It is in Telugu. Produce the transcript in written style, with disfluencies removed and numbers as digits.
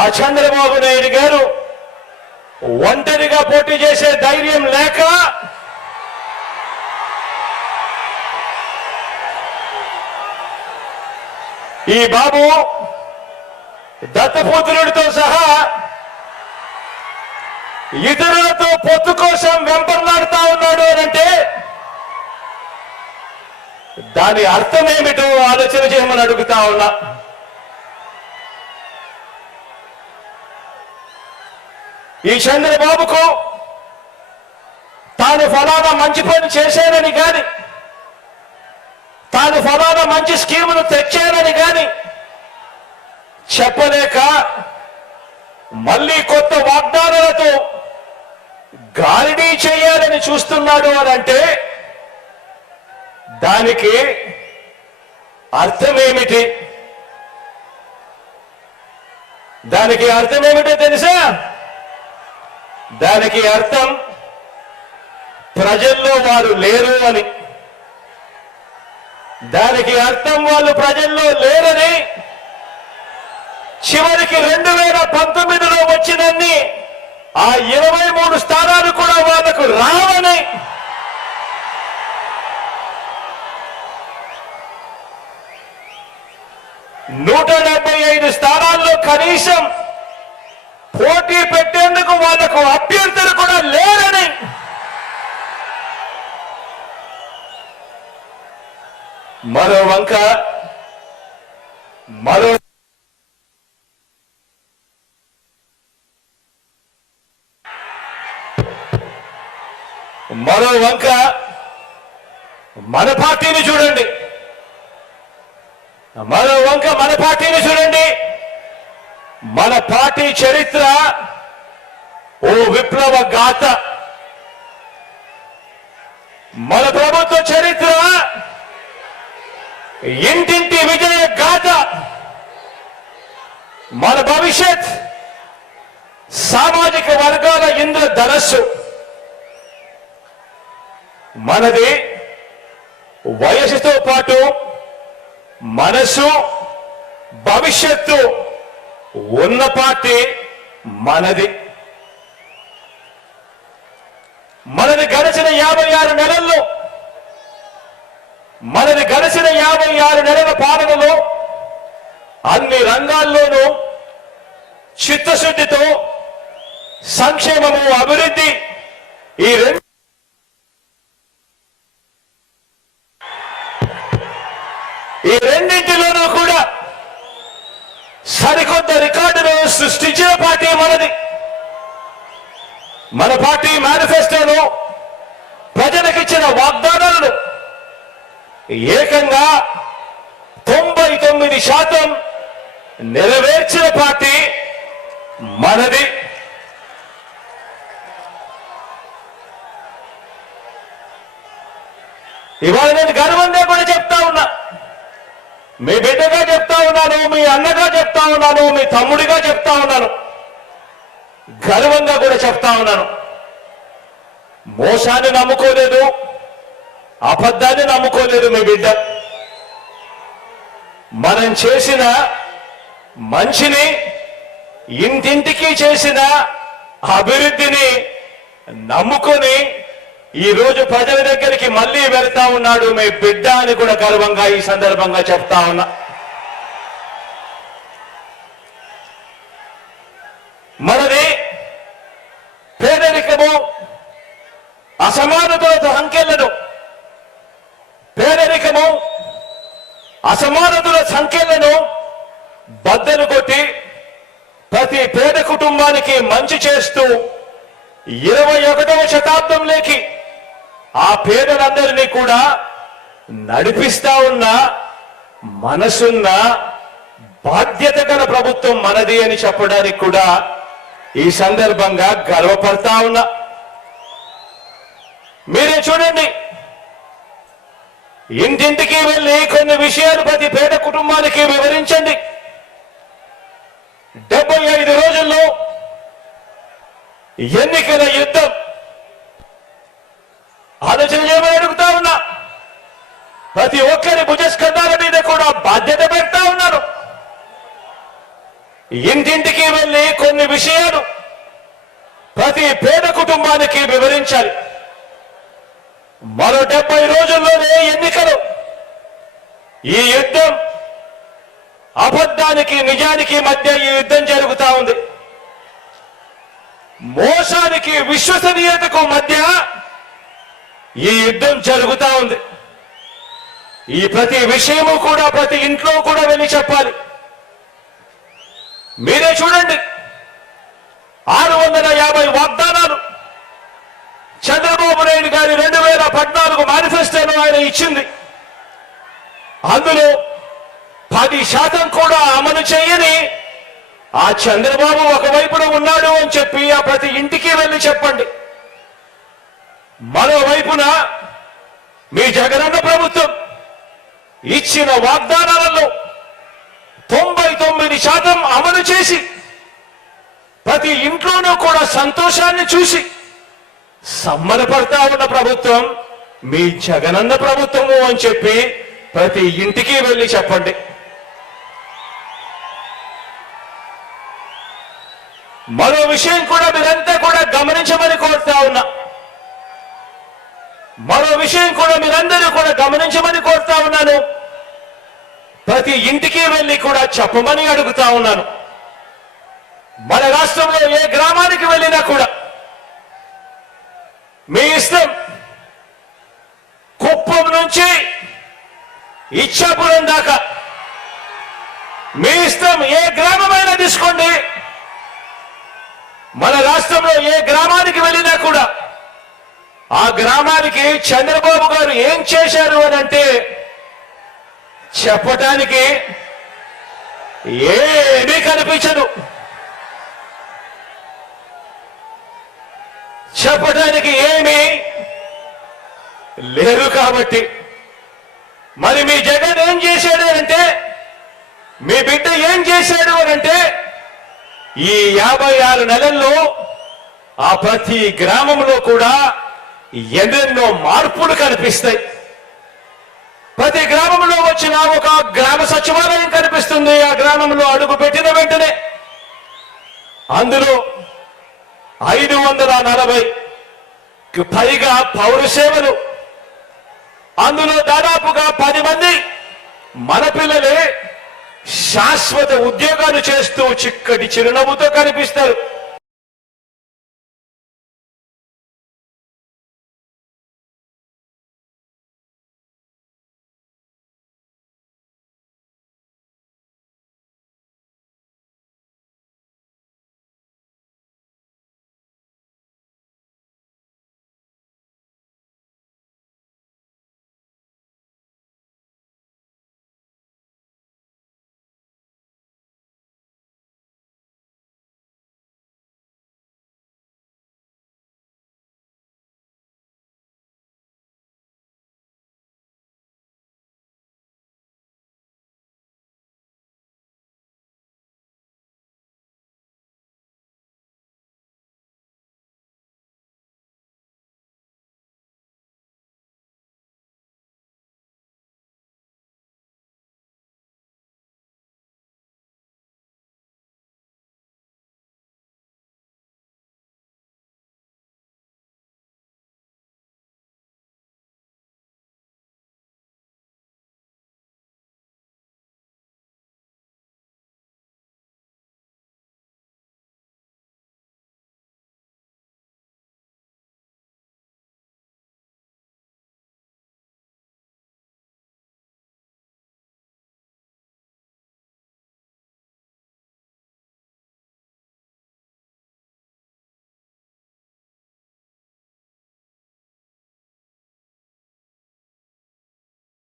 ఆ చంద్రబాబు నాయుడు గారు ఒంటరిగా పోటీ చేసే ధైర్యం లేక ఈ బాబు దత్తపుత్రుడితో సహా ఇతరులతో పొత్తు కోసం వెంపర్లాడుతా ఉన్నాడు అనంటే దాని అర్థం ఏమిటో ఆలోచన చేయమని అడుగుతా ఉన్నా. ఈ చంద్రబాబుకు తాను ఫలానా మంచి పని చేశానని కానీ, తాను ఫలానా మంచి స్కీమును తెచ్చానని కానీ చెప్పలేక మళ్ళీ కొత్త వాగ్దానాలతో గాలిడీ చేయాలని చూస్తున్నాడు అని అంటే దానికి అర్థమేమిటి? దానికి అర్థమేమిటో తెలుసా? దానికి అర్థం ప్రజల్లో వారు లేరు అని. దానికి అర్థం వాళ్ళు ప్రజల్లో లేరని, చివరికి 2019లో వచ్చినన్ని ఆ 23 స్థానాలు కూడా వాళ్ళకు రావని, నూట 75 స్థానాల్లో కనీసం పోటీ పెట్టేందుకు వాళ్లకు అభ్యర్థులు కూడా లేరని, మరో వంక మన పార్టీని చూడండి. మన పార్టీ చరిత్ర ఓ విప్లవ గాథ. మన ప్రభుత్వ చరిత్ర ఇంటింటి విజయ గాథ. మన భవిష్యత్ సామాజిక వర్గాల ఇంద్రధనస్సు. మనది వయసుతో పాటు మనసు, భవిష్యత్తు ఉన్న పార్టీ మనది. గడిచిన 56 నెలల్లో, గడిచిన 56 నెలల పాలనలో అన్ని రంగాల్లోనూ చిత్తశుద్ధితో సంక్షేమము, అభివృద్ధి ఈ రెండింటిలోనూ కూడా సరికొత్త రికార్డును సృష్టించిన పార్టీ మనది. మన పార్టీ మేనిఫెస్టోను, ప్రజలకిచ్చిన వాగ్దానాలను ఏకంగా 99% నెరవేర్చిన పార్టీ మనది. ఇవాళ నేను గర్వంగా కూడా చెప్తా ఉన్నా, మీ బిడ్డగా చెప్తా ఉన్నాను, మీ అన్నగా చెప్తా ఉన్నాను, మీ తమ్ముడిగా చెప్తా ఉన్నాను, గర్వంగా కూడా చెప్తా ఉన్నాను. మోసాన్ని నమ్ముకోలేదు, అబద్ధాన్ని నమ్ముకోలేదు మీ బిడ్డ. మనం చేసిన మంచిని, ఇంటింటికి చేసిన అభివృద్ధిని నమ్ముకొని ఈ రోజు ప్రజల దగ్గరికి మళ్ళీ వెళ్తా ఉన్నాడు మీ బిడ్డ అని కూడా గర్వంగా ఈ సందర్భంగా చెప్తా ఉన్నా. మనది పేదరికము, అసమానతల సంఖ్యలను, అసమానతల సంఖ్యలను బద్దలు కొట్టి ప్రతి పేద కుటుంబానికి మంచి చేస్తూ 21వ శతాబ్దంలోకి ఆ పేదలందరినీ కూడా నడిపిస్తా ఉన్న మనసున్న బాధ్యత గల ప్రభుత్వం మనది అని చెప్పడానికి కూడా ఈ సందర్భంగా గర్వపడతా ఉన్నా. మీరే చూడండి, ఇంటింటికి వెళ్ళి కొన్ని విషయాలు ప్రతి పేద కుటుంబానికి వివరించండి. 75 రోజుల్లో ఎన్నికల యుద్ధం. ఆలోచన చేయమని అడుగుతా ఉన్నా. ప్రతి ఒక్కరి భుజస్కంధాల మీద కూడా బాధ్యత పెడతా ఉన్నారు. ఇంటింటికి వెళ్ళి కొన్ని విషయాలు ప్రతి పేద కుటుంబానికి వివరించాలి. మరో 70 రోజుల్లోనే ఎన్నికలు. ఈ యుద్ధం అబద్ధానికి నిజానికి మధ్య ఈ యుద్ధం జరుగుతా ఉంది. మోసానికి విశ్వసనీయతకు మధ్య ఈ యుద్ధం జరుగుతా ఉంది. ఈ ప్రతి విషయము కూడా ప్రతి ఇంట్లో కూడా వెళ్ళి చెప్పాలి. మీరే చూడండి, 650 వాగ్దానాలు చంద్రబాబు నాయుడు గారి 2014 మేనిఫెస్టోలో ఆయన ఇచ్చింది. అందులో 10% కూడా అమలు చేయని ఆ చంద్రబాబు ఒకవైపున ఉన్నాడు అని చెప్పి ఆ ప్రతి ఇంటికి వెళ్ళి చెప్పండి. మరోవైపున మీ జగనన్న ప్రభుత్వం ఇచ్చిన వాగ్దానాలలో 99% అమలు చేసి ప్రతి ఇంట్లోనూ కూడా సంతోషాన్ని చూసి సమ్మరపడతా ఉన్న ప్రభుత్వం మీ జగనన్న ప్రభుత్వము అని చెప్పి ప్రతి ఇంటికి వెళ్ళి చెప్పండి. మరో విషయం కూడా మీరంతా కూడా గమనించమని కోరుతా ఉన్నా. మరో విషయం కూడా మీరందరూ కూడా గమనించమని కోరుతా ఉన్నాను. ప్రతి ఇంటికి వెళ్ళి కూడా చెప్పమని అడుగుతా ఉన్నాను. మన రాష్ట్రంలో ఏ గ్రామానికి వెళ్ళినా కూడా మీ ఇష్టం, కుప్పం నుంచి ఇచ్చాపురం దాకా మీ ఇష్టం, ఏ గ్రామమైనా తీసుకోండి. మన రాష్ట్రంలో ఏ గ్రామానికి వెళ్ళినా కూడా ఆ గ్రామానికి చంద్రబాబు గారు ఏం చేశారు అని అంటే చెప్పటానికి ఏమీ కనిపించదు. చెప్పడానికి ఏమీ లేరు. కాబట్టి మరి మీ జగన్ ఏం చేశాడు అంటే, మీ బిడ్డ ఏం చేశాడు అని అంటే, ఈ 56 నెలల్లో ఆ ప్రతి గ్రామంలో కూడా ఎన్నెన్నో మార్పులు కనిపిస్తాయి. ప్రతి గ్రామంలో వచ్చిన ఒక గ్రామ సచివాలయం కనిపిస్తుంది. ఆ గ్రామంలో అడుగు పెట్టిన వెంటనే అందులో 540కి పైగా పౌర సేవలు, అందులో దాదాపుగా 10 మంది మన పిల్లలే శాశ్వత ఉద్యోగాలు చేస్తూ చిక్కటి చిరునవ్వుతో కనిపిస్తారు.